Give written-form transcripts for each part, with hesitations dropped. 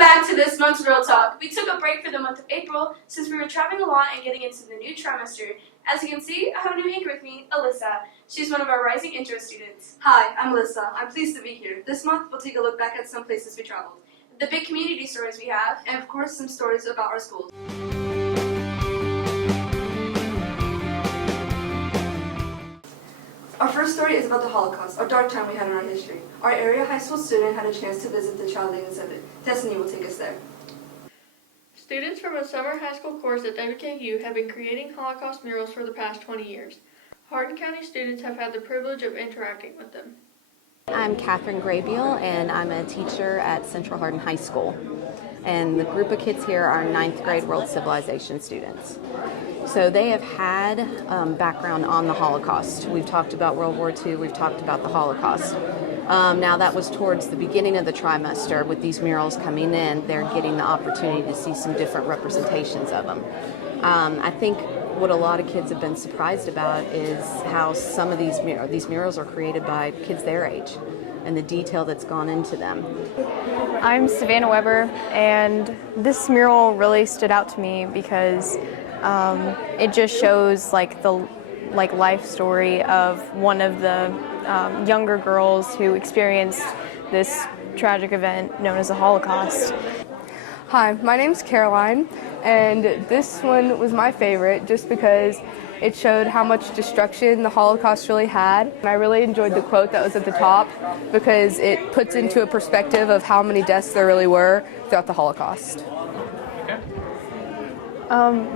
back to this month's Real Talk. We took a break for the month of April since we were traveling a lot and getting into the new trimester. As you can see, I have a new anchor with me, Alyssa. She's one of our Rising Intro students. Hi, I'm Alyssa. I'm pleased to be here. This month, we'll take a look back at some places we traveled. The big community stories we have, and of course, some stories about our schools. Our first story is about the Holocaust, a dark time we had in our history. Our area high school student had a chance to visit the Child Aid exhibit. Destiny will take us there. Students from a summer high school course at WKU have been creating Holocaust murals for the past 20 years. Hardin County students have had the privilege of interacting with them. I'm Catherine Graybeal, and I'm a teacher at Central Hardin High School. And the group of kids here are 9th grade World Civilization students. So they have had background on the Holocaust. We've talked about World War II, we've talked about the Holocaust. Now that was towards the beginning of the trimester. With these murals coming in, they're getting the opportunity to see some different representations of them. I think what a lot of kids have been surprised about is how some of these murals are created by kids their age and the detail that's gone into them. I'm Savannah Weber, and this mural really stood out to me because it just shows the life story of one of the younger girls who experienced this tragic event known as the Holocaust. Hi, my name's Caroline, and this one was my favorite just because it showed how much destruction the Holocaust really had. And I really enjoyed the quote that was at the top because it puts into a perspective of how many deaths there really were throughout the Holocaust.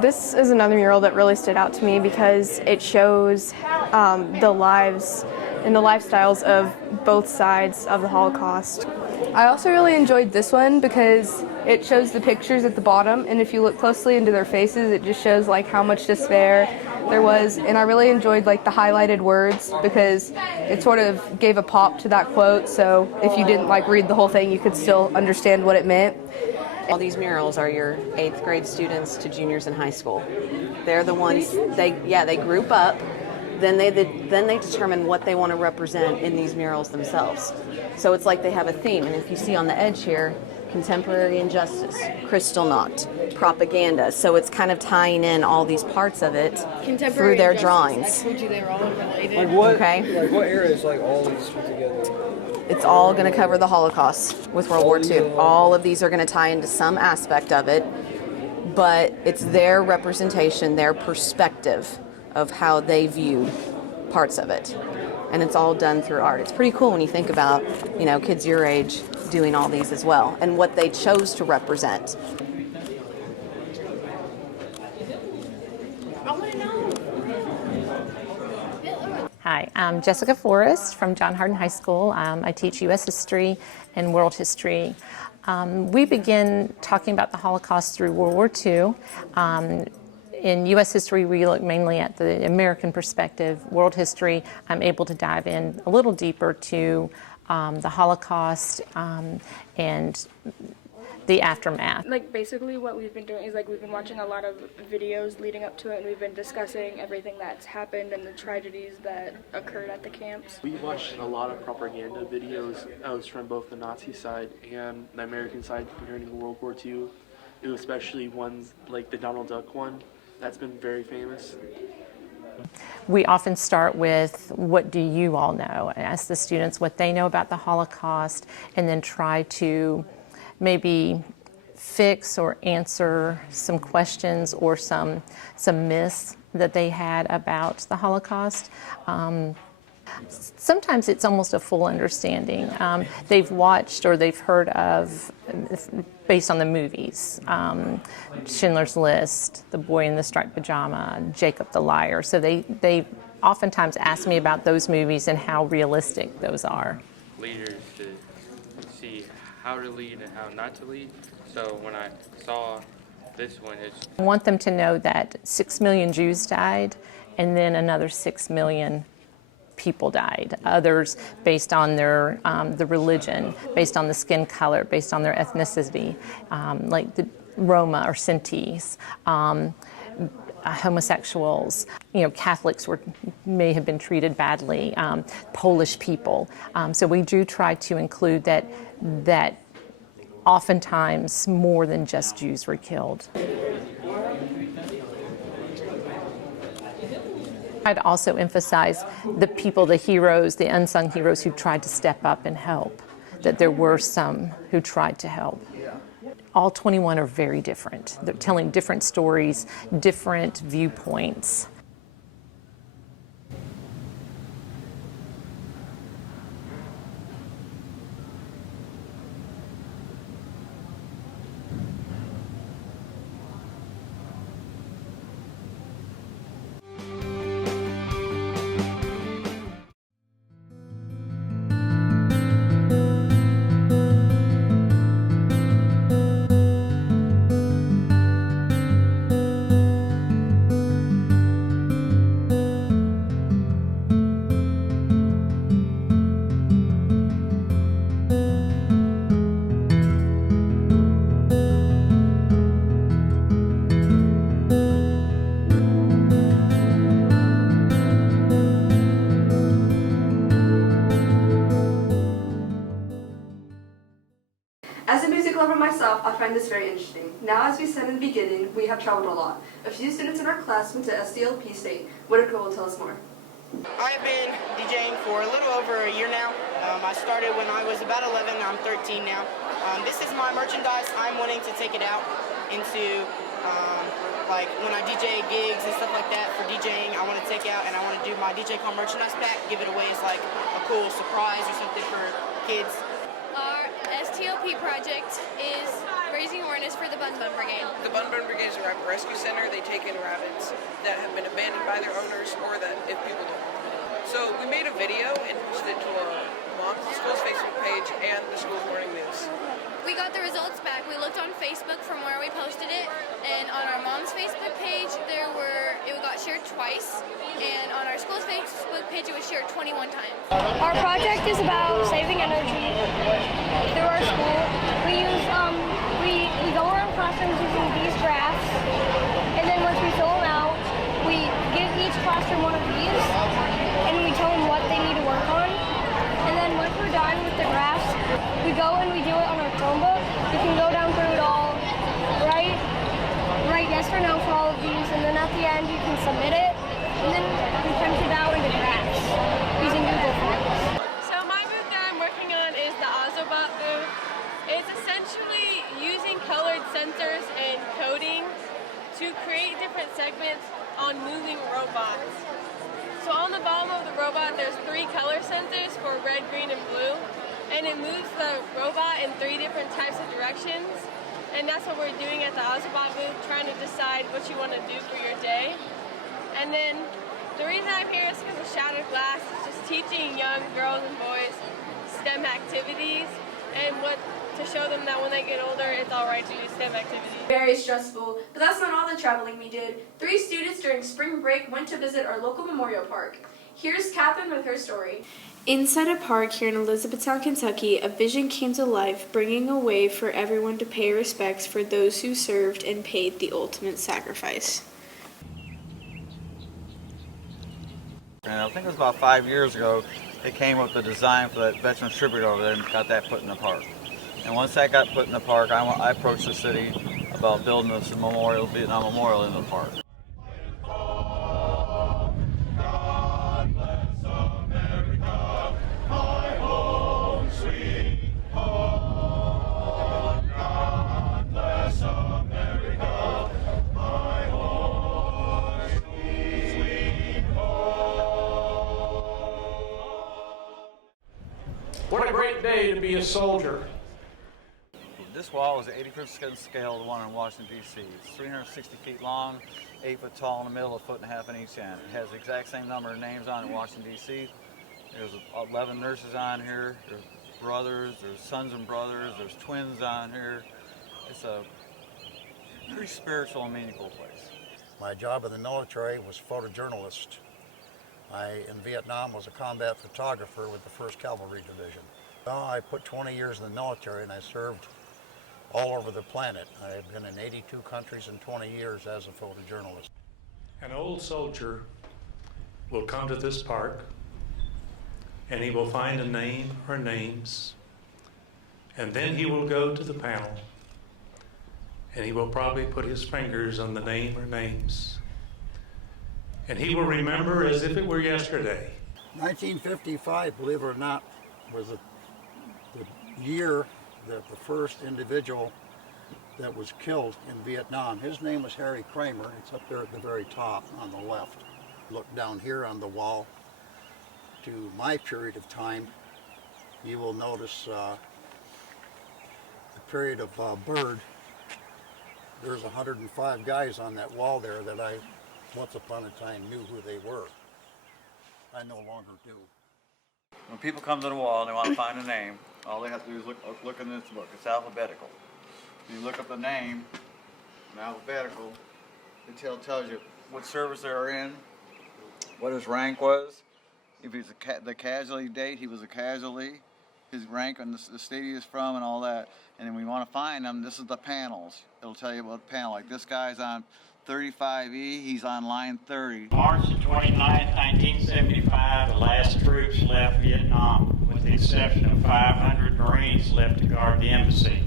This is another mural that really stood out to me because it shows the lives and the lifestyles of both sides of the Holocaust. I also really enjoyed this one because it shows the pictures at the bottom, and if you look closely into their faces, it just shows how much despair there was. And I really enjoyed the highlighted words because it sort of gave a pop to that quote, so if you didn't read the whole thing, you could still understand what it meant. All these murals are your 8th grade students to juniors in high school. They're the ones, they group up, then they determine what they want to represent in these murals themselves. So it's like they have a theme, and if you see on the edge here, contemporary injustice, Kristallnacht, propaganda. So it's kind of tying in all these parts of it through their drawings. I told you they were all related. What era is all these put together? It's all going to cover the Holocaust with World War II. All of these are going to tie into some aspect of it, but it's their representation, their perspective of how they view parts of it. And it's all done through art. It's pretty cool when you think about, kids your age doing all these as well, and what they chose to represent. Hi, I'm Jessica Forrest from John Hardin High School. I teach U.S. history and world history. We begin talking about the Holocaust through World War II. In U.S. history, we look mainly at the American perspective. World history, I'm able to dive in a little deeper to the Holocaust and the aftermath. Basically what we've been doing is we've been watching a lot of videos leading up to it, and we've been discussing everything that's happened and the tragedies that occurred at the camps. We watched a lot of propaganda videos from both the Nazi side and the American side during World War II. It was especially ones like the Donald Duck one. That's been very famous. We often start with, what do you all know? And ask the students what they know about the Holocaust, and then try to maybe fix or answer some questions or some myths that they had about the Holocaust. Sometimes it's almost a full understanding. They've watched or they've heard of, based on the movies, Schindler's List, The Boy in the Striped Pajama, Jacob the Liar. So they oftentimes ask me about those movies and how realistic those are. Leaders to see how to lead and how not to lead. So when I saw this one, I want them to know that 6 million Jews died, and then another 6 million people died. Others based on their the religion, based on the skin color, based on their ethnicity, like the Roma or Sintis, homosexuals. Catholics may have been treated badly. Polish people. So we do try to include that oftentimes more than just Jews were killed. I'd also emphasize the people, the heroes, the unsung heroes who tried to step up and help, that there were some who tried to help. All 21 are very different. They're telling different stories, different viewpoints. As a music lover myself, I find this very interesting. Now, as we said in the beginning, we have traveled a lot. A few students in our class went to SDLP State. Whitaker will tell us more. I've been DJing for a little over a year now. I started when I was about 11. I'm 13 now. This is my merchandise. I'm wanting to take it out into like when I DJ gigs and stuff like that for DJing. I want to take out and I want to do my DJ Call merchandise pack, give it away as like a cool surprise or something for kids. Our STLP project is raising awareness for the Bun Bun Brigade. The Bun Bun Brigade is a rabbit rescue center. They take in rabbits that have been abandoned by their owners or that if people don't want them. So we made a video and posted it to our Moms in Schools Facebook page and the school's morning news. We got the results back. We looked on Facebook from where we posted it, and on our mom's Facebook page, it got shared twice, and on our school's Facebook page, it was shared 21 times. Our project is about saving energy through our school. We use we go around classrooms using these graphs, and then once we fill them out, we give each classroom one of these, and we tell them what they need to work on. And then once we're done with the graphs, we go and we do it on our Chromebook. You can go down through it all, write yes or no for all of these, and then at the end you can submit it, and then we print it out into graphs using Google Forms. So my booth that I'm working on is the Ozobot booth. It's essentially using colored sensors and coding to create different segments on moving robots. So on the bottom of the robot, there's 3 color sensors for red, green, and blue. And it moves the robot in 3 different types of directions. And that's what we're doing at the Ozobot booth, trying to decide what you want to do for your day. And then the reason I'm here is because of Shattered Glass. It's just teaching young girls and boys STEM activities and to show them that when they get older, it's all right to do STEM activities. Very stressful, but that's not all the traveling we did. 3 students during spring break went to visit our local memorial park. Here's Catherine with her story. Inside a park here in Elizabethtown, Kentucky, a vision came to life, bringing a way for everyone to pay respects for those who served and paid the ultimate sacrifice. And I think it was about 5 years ago, they came up with the design for that Veterans Tribute over there and got that put in the park. And once that got put in the park, I approached the city about building this Vietnam Memorial in the park. What a great day to be a soldier. This wall is an 80% scale of the one in Washington, D.C. It's 360 feet long, 8 foot tall in the middle, 1.5 feet on each end. It has the exact same number of names on it in Washington, D.C. There's 11 nurses on here. There's brothers, there's sons and brothers, there's twins on here. It's a pretty spiritual and meaningful place. My job in the military was photojournalist. I, in Vietnam, was a combat photographer with the 1st Cavalry Division. Well, I put 20 years in the military and I served all over the planet. I've been in 82 countries in 20 years as a photojournalist. An old soldier will come to this park and he will find a name or names And then he will go to the panel, and he will probably put his fingers on the name or names. And he will remember as if it were yesterday. 1955, believe it or not, was the year that the first individual that was killed in Vietnam. His name was Harry Kramer. It's up there at the very top on the left. Look down here on the wall to my period of time. You will notice the period of Byrd. There's 105 guys on that wall there that I, once upon a time, knew who they were. I no longer do. When people come to the wall and they want to find a name, all they have to do is look in this book. It's alphabetical. You look up the name, in alphabetical, it tells you what service they are in, what his rank was. If he's the casualty date, he was a casualty, his rank and the state he is from and all that. And then we want to find them, this is the panels. It'll tell you about the panel. Like this guy's on 35E, he's on line 30. March the 29th, 1975, the last troops left Vietnam, with the exception of 500 Marines left to guard the embassy.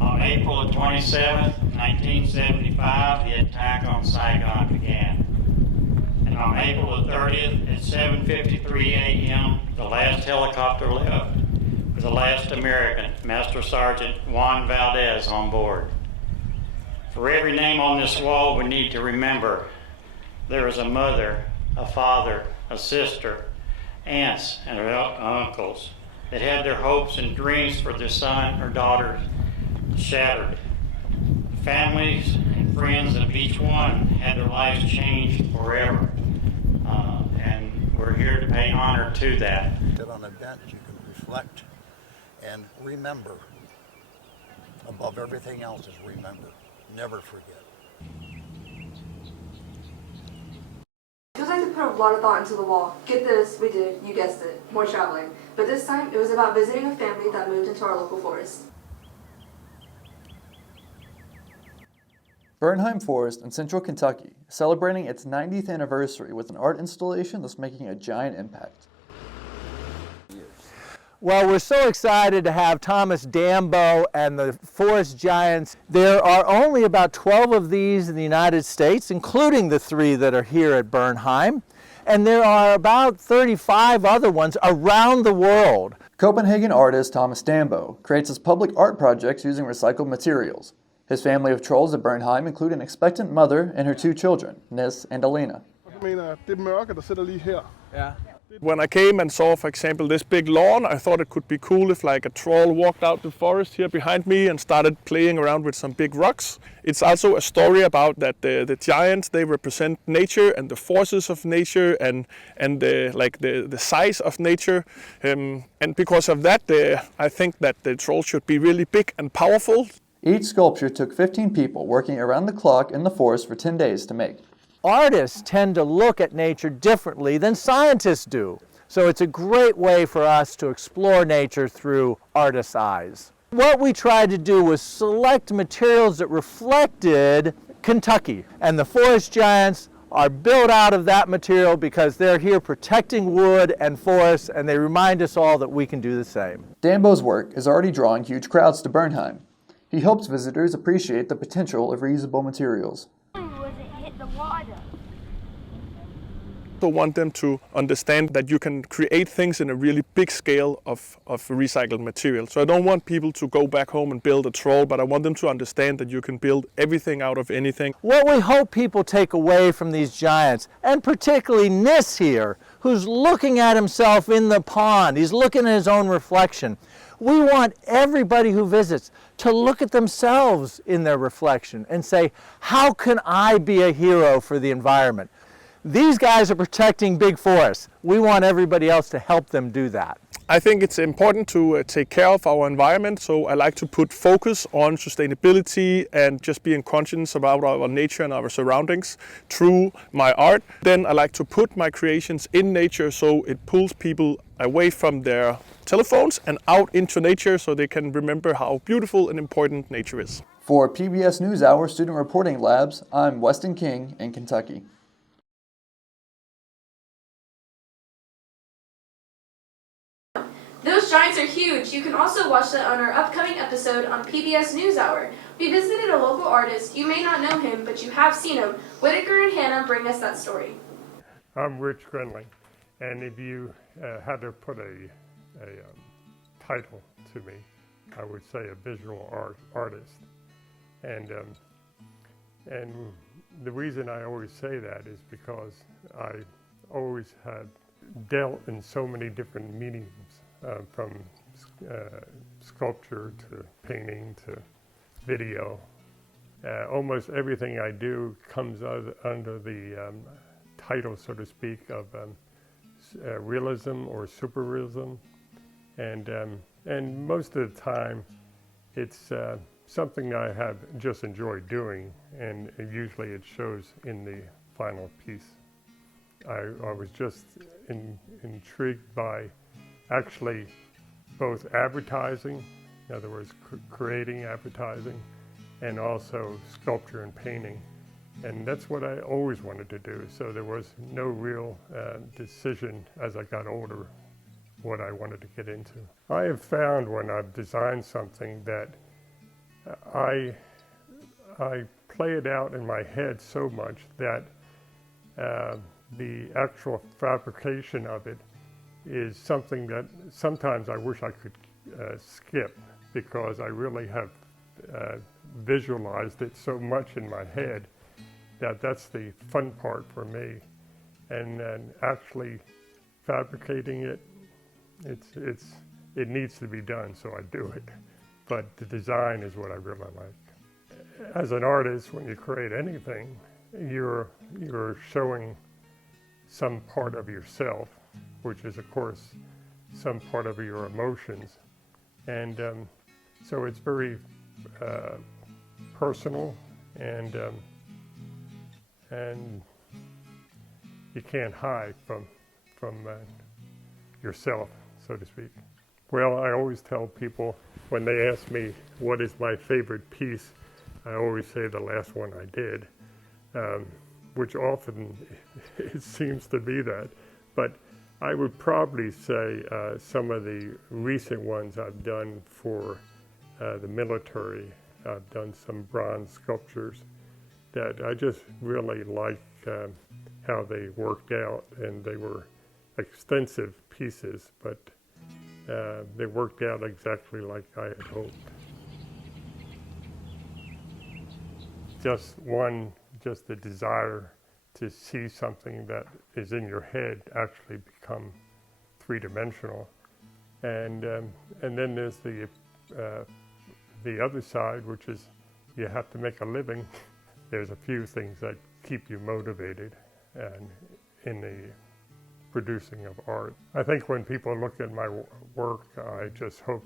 On April the 27th, 1975, the attack on Saigon began. And on April the 30th, at 7:53 a.m., the last helicopter left, with the last American, Master Sergeant Juan Valdez, on board. For every name on this wall, we need to remember there is a mother, a father, a sister, aunts, and uncles that had their hopes and dreams for their son or daughter shattered. Families and friends of each one had their lives changed forever. And we're here to pay honor to that. Sit on a bench, you can reflect and remember. Above everything else is remember. Never forget. It was like to put a lot of thought into the wall. Get this, we did, you guessed it, more traveling. But this time, it was about visiting a family that moved into our local forest. Bernheim Forest in central Kentucky is celebrating its 90th anniversary with an art installation that's making a giant impact. Well, we're so excited to have Thomas Dambo and the Forest Giants. There are only about 12 of these in the United States, including the 3 that are here at Bernheim. And there are about 35 other ones around the world. Copenhagen artist Thomas Dambo creates his public art projects using recycled materials. His family of trolls at Bernheim include an expectant mother and her 2 children, Nis and Alena. When I came and saw, for example, this big lawn, I thought it could be cool if like a troll walked out the forest here behind me and started playing around with some big rocks. It's also a story about that the giants, they represent nature and the forces of nature and the size of nature. And because of that, I think that the troll should be really big and powerful. Each sculpture took 15 people working around the clock in the forest for 10 days to make. Artists tend to look at nature differently than scientists do. So it's a great way for us to explore nature through artists' eyes. What we tried to do was select materials that reflected Kentucky. And the Forest Giants are built out of that material because they're here protecting wood and forests, and they remind us all that we can do the same. Dambo's work is already drawing huge crowds to Bernheim. He hopes visitors appreciate the potential of reusable materials. I want them to understand that you can create things in a really big scale of recycled material. So I don't want people to go back home and build a troll, but I want them to understand that you can build everything out of anything. What we hope people take away from these giants, and particularly Nis here, who's looking at himself in the pond, he's looking at his own reflection. We want everybody who visits to look at themselves in their reflection and say, how can I be a hero for the environment? These guys are protecting big forests. We want everybody else to help them do that. I think it's important to take care of our environment, so I like to put focus on sustainability and just being conscious about our nature and our surroundings through my art. Then I like to put my creations in nature so it pulls people away from their telephones and out into nature so they can remember how beautiful and important nature is. For PBS NewsHour Student Reporting Labs, I'm Weston King in Kentucky. Those giants are huge. huge. You can also watch that on our upcoming episode on PBS NewsHour. We visited a local artist. You may not know him, but you have seen him. Whitaker and Hannah bring us that story. I'm Rich Grinling, and if you had to put a title to me, I would say a visual artist. And the reason I always say that is because I always had dealt in so many different mediums, from sculpture to painting to video. Almost everything I do comes under the title, so to speak, of realism or superrealism, and most of the time it's something I have just enjoyed doing, and usually it shows in the final piece. I was just intrigued by actually both advertising, in other words, creating advertising, and also sculpture and painting. And that's what I always wanted to do. So there was no real decision as I got older what I wanted to get into. I have found when I've designed something that I play it out in my head so much that the actual fabrication of it is something that sometimes I wish I could skip, because I really have visualized it so much in my head that that's the fun part for me. And then actually fabricating it, it needs to be done, so I do it. But the design is what I really like. As an artist, when you create anything, you're showing some part of yourself, which is, of course, some part of your emotions. And so it's very personal, and you can't hide from yourself, so to speak. Well, I always tell people when they ask me what is my favorite piece, I always say the last one I did, which often it seems to be that. But I would probably say some of the recent ones I've done for the military. I've done some bronze sculptures that I just really like how they worked out, and they were extensive pieces, but they worked out exactly like I had hoped. Just the desire to see something that is in your head actually become three-dimensional. And then there's the other side, which is you have to make a living. There's a few things that keep you motivated and in the producing of art. I think when people look at my work, I just hope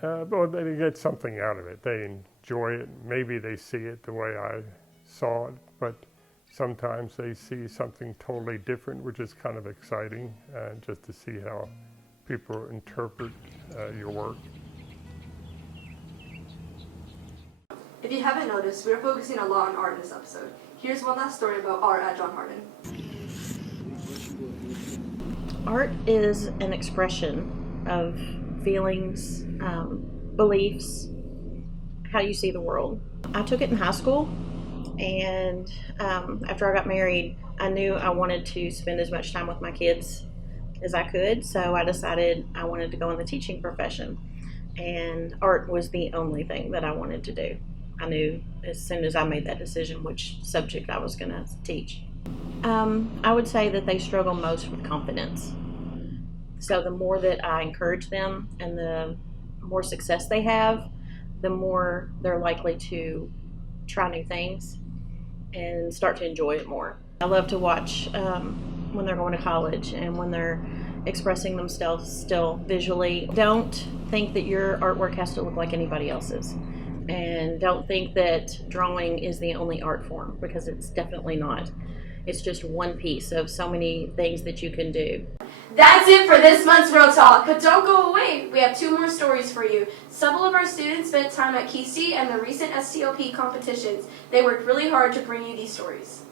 they get something out of it. They enjoy it. Maybe they see it the way I saw it, but sometimes they see something totally different, which is kind of exciting, just to see how people interpret your work. If you haven't noticed, we're focusing a lot on art in this episode. Here's one last story about art at John Hardin. Art is an expression of feelings, beliefs, how you see the world. I took it in high school, and after I got married, I knew I wanted to spend as much time with my kids as I could, so I decided I wanted to go in the teaching profession, and art was the only thing that I wanted to do. I knew as soon as I made that decision which subject I was going to teach. I would say that they struggle most with confidence. So the more that I encourage them and the more success they have, the more they're likely to try new things and start to enjoy it more. I love to watch when they're going to college and when they're expressing themselves still visually. Don't think that your artwork has to look like anybody else's. And don't think that drawing is the only art form, because it's definitely not. It's just one piece of so many things that you can do. That's it for this month's Real Talk, but don't go away. We have 2 more stories for you. Several of our students spent time at Kesey and the recent STLP competitions. They worked really hard to bring you these stories.